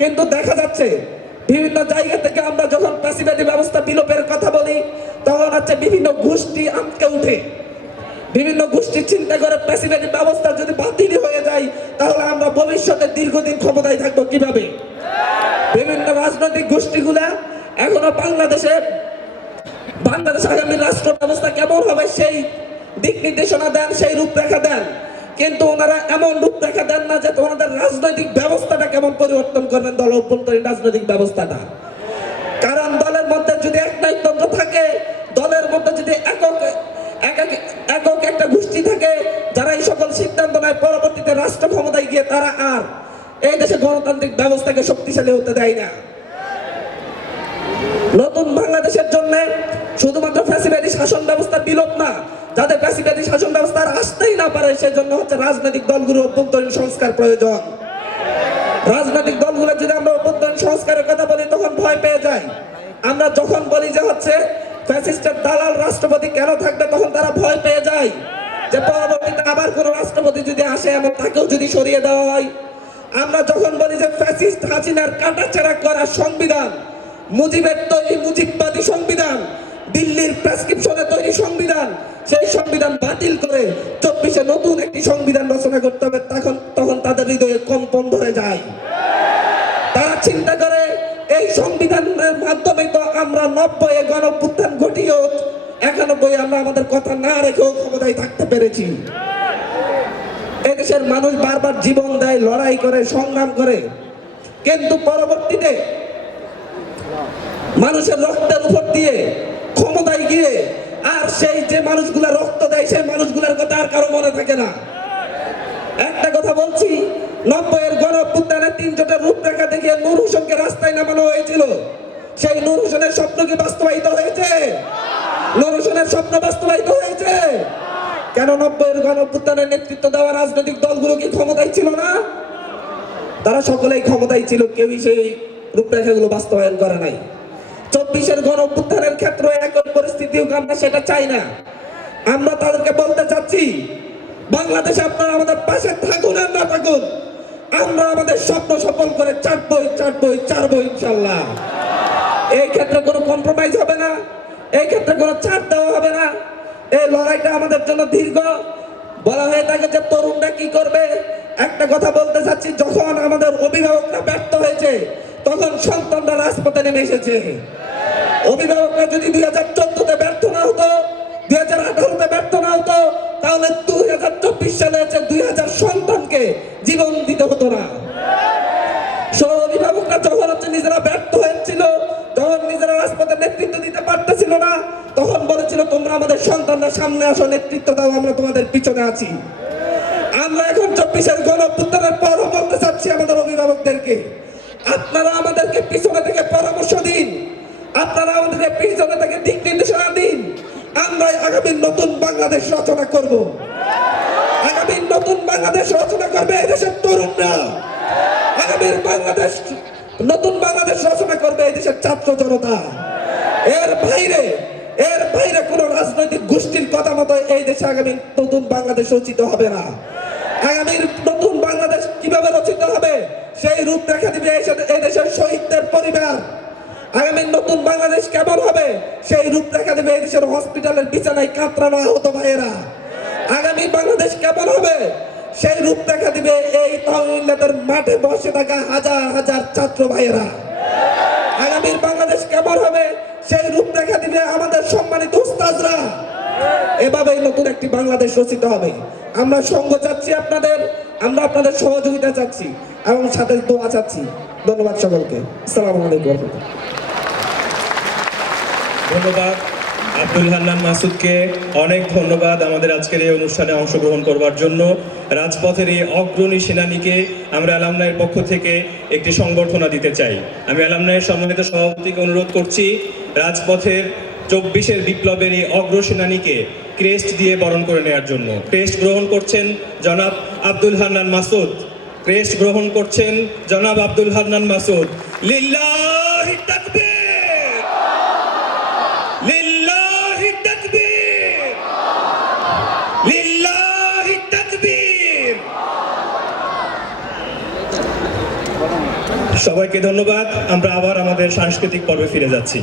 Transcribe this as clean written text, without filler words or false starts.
কিন্তু দেখা যাচ্ছে বিভিন্ন জায়গা থেকে আমরা যখন প্যাসিভেটি ব্যবস্থা বিলোপের কথা বলি, তখন হচ্ছে বিভিন্ন গোষ্ঠী আটকে উঠে। বিভিন্ন গোষ্ঠী চিন্তা করে প্যাসিভেটি ব্যবস্থা যদি বাতিল হয়ে যায়, তাহলে আমরা ভবিষ্যতে দীর্ঘদিন ক্ষমতায় থাকবো কিভাবে? বিভিন্ন রাজনৈতিক গোষ্ঠীগুলা এখনো বাংলাদেশ আগামী রাষ্ট্র ব্যবস্থা কেমন হবে সেই দিক নির্দেশনা দেন, সেই রূপরেখা দেন, কিন্তু ওনারা এমন রূপরেখা দেন না যে তোমাদের রাজনৈতিক ব্যবস্থাটা কেমন পরিবর্তন করবেন, দল অভ্যন্তরীণ রাজনৈতিক ব্যবস্থাটা। কারণ দলের মধ্যে যদি একনায়কতন্ত্র থাকে, দলের মধ্যে যদি একক একটা গোষ্ঠী থাকে যারা এই সকল সিদ্ধান্ত নেয়, পরবর্তীতে রাষ্ট্র ক্ষমতায় গিয়ে তারা আর এই দেশে গণতান্ত্রিক ব্যবস্থাকে শক্তিশালী হতে দেয় না। নতুন বাংলাদেশের জন্য শুধুমাত্র ফ্যাসিবাদী শাসন ব্যবস্থা বিলোপ না, যাতে ফ্যাসিবাদী শাসন ব্যবস্থা আর আসতেই না পারে সেজন্য হচ্ছে রাজনৈতিক দলগুলোর অভ্যন্তরীণ সংস্কার প্রয়োজন। রাজনৈতিক দলগুলো যদি আমরা অভ্যন্তরীণ সংস্কারের কথা বলি তখন ভয় পেয়ে যায়। আমরা যখন বলি যে হচ্ছে ফ্যাসিস্টের দালাল রাষ্ট্রপতি কেন থাকবে, তখন তারা ভয় পেয়ে যায় যে পরবর্তীতে আবার কোন রাষ্ট্রপতি যদি আসে এবং তাকেও যদি সরিয়ে দেওয়া হয়। আমরা যখন বলি যে ফ্যাসিস্ট হাসিনার কাটাছেঁড়া করা সংবিধান, মুজিবের তৈরি মুজিববাদী সংবিধান, দিল্লির প্রেসক্রিপশনে তৈরি সংবিধান, সেই সংবিধান বাতিল করে 24-এ নতুন একটি সংবিধান রচনা করতে হবে, তখন তাদের হৃদয়ে কম্পন ধরে যায়। তারা চিন্তা করে এই সংবিধানের মাধ্যমে তো আমরা 90-এ গণঅভ্যুত্থান ঘটিয়েও 91-এ আমরা আমাদের কথা না রেখেও ক্ষমতায় থাকতে পেরেছি। এদেশের মানুষ বারবার জীবন দেয়, লড়াই করে, সংগ্রাম করে, কিন্তু পরবর্তীতে মানুষের রক্তের উপর দিয়ে ক্ষমতায় গিয়ে আর সেই যে মানুষগুলা রক্ত দেয় সেই মানুষগুলোর কথা আর কারো মনে থাকে না। একটা কথা বলছি, 90-এর গণঅভ্যুত্থানের 3 জোটের রূপরেখা দেখিয়ে নূর হোসেনকে রাস্তায় নামানো হয়েছিল। সেই নূর হোসেনের স্বপ্ন কি বাস্তবায়িত হয়েছে? নূর হোসেনের স্বপ্ন বাস্তবায়িত হয়েছে? কেন 90-এর গণঅভ্যুত্থানের নেতৃত্ব দেওয়া রাজনৈতিক দলগুলো কি ক্ষমতায় ছিল না? তারা সকলেই ক্ষমতায় ছিল, কেউই সেই রূপরেখাগুলো বাস্তবায়ন করে নাই। 24-এর গণঅভ্যুত্থানের ক্ষেত্রে একই পরিস্থিতি হোক, আমরা সেটা চাই না। আমরা তাদেরকে বলতে চাচ্ছি, বাংলাদেশে আপনারা আমাদের পাশে থাকুন আর না থাকুন, আমরা আমাদের স্বপ্ন সফল করে ছাড়বো ইনশাল্লাহ। এই ক্ষেত্রে কোনো কম্প্রোমাইজ হবে না, এই ক্ষেত্রে কোনো ছাড় দেওয়া হবে না। এই লড়াইটা আমাদের জন্য দীর্ঘ। বলা হয়ে থাকে যে তরুণরা কি করবে, একটা কথা বলতে চাচ্ছি, যখন আমাদের অভিভাবকরা ব্যর্থ হয়েছে তখন সন্তানরা রাজপথে নেমে এসেছে। অভিভাবকরা যদি 2014-তে ব্যর্থ না হতো, 2018-তে ব্যর্থ না হতো, তাহলে 2024 সালে 2000 সন্তানকে জীবন দিতে হতো না। অভিভাবকরা যখন নিজেরা ব্যর্থ হয়েছিল, যখন নিজেরা রাজপথে নেতৃত্ব দিতে পারতেছিল না, তখন বলেছিল তোমরা আমাদের সন্তানরা সামনে আসো, নেতৃত্ব দাও, আমরা তোমাদের পিছনে আছি। আমরা এখন 24-এর গণঅভ্যুত্থানের পরও বলতে চাচ্ছি আমাদের অভিভাবকদেরকে, আপনারা আমাদেরকে পিছনে থেকে পরামর্শ দিন, আপনারা আমাদেরকে পিছনে থেকে দিক নির্দেশনা দিন। আমরা আগামী নতুন বাংলাদেশ রচনা করব। আগামী নতুন বাংলাদেশ রচনা করবে এদেশের তরুণরা। আগামীর নতুন বাংলাদেশ রচনা করবে এদেশের ছাত্র জনতা। এর বাইরে কোন রাজনৈতিক গোষ্ঠীর কথা মতো এই দেশে আগামী নতুন বাংলাদেশ রচিত হবে না। আগামীর নতুন বাংলাদেশ কিভাবে রচিত হবে সেই রূপরেখা দিবে এই দেশের শহীদদের পরিবার। আগামী নতুন বাংলাদেশ কেমন হবে সেই রূপরেখা দেবে এই দেশের হসপিটালের বিছানায় কাতরানো আহত ভাইয়েরা। আগামী বাংলাদেশ কেমন হবে সেই রূপরেখা দিবে এই তাওহিদের মাঠে বসে থাকা হাজার হাজার ছাত্র ভাইয়েরা। আগামীর বাংলাদেশ কেমন হবে সেই রূপরেখা দিবে আমাদের সম্মানিত উস্তাদরা। এভাবেই নতুন একটি বাংলাদেশ রচিত হবে। আমরা সঙ্গ চাচ্ছি আপনাদের, আমরা আপনাদের সহযোগিতা চাচ্ছি এবং সাথে দোয়া চাচ্ছি। ধন্যবাদ সকলকে। আসসালামু আলাইকুম। ধন্যবাদ আব্দুল হান্নান মাসুদকে, অনেক ধন্যবাদ আমাদের আজকের এই অনুষ্ঠানে অংশগ্রহণ করবার জন্য। রাজপথের এই অগ্রণী সেনানীকে আমরা অ্যালামনাইয়ের পক্ষ থেকে একটি সংবর্ধনা দিতে চাই। আমি অ্যালামনাইয়ের সম্মানিত সভাপতিকে অনুরোধ করছি রাজপথের 24-এর বিপ্লবের এই অগ্রসেনানীকে ক্রেস্ট দিয়ে বরণ করে নেওয়ার জন্য। ক্রেস্ট গ্রহণ করছেন জনাব আব্দুল হান্নান মাসুদ। ক্রেস্ট গ্রহণ করছেন জনাব আব্দুল হান্নান মাসুদ। লিল্লাহি তাকবীর, লিল্লাহি তাকবীর, লিল্লাহি তাকবীর। সবাইকে ধন্যবাদ। আমরা আবার আমাদের সাংস্কৃতিক পর্বে ফিরে যাচ্ছি।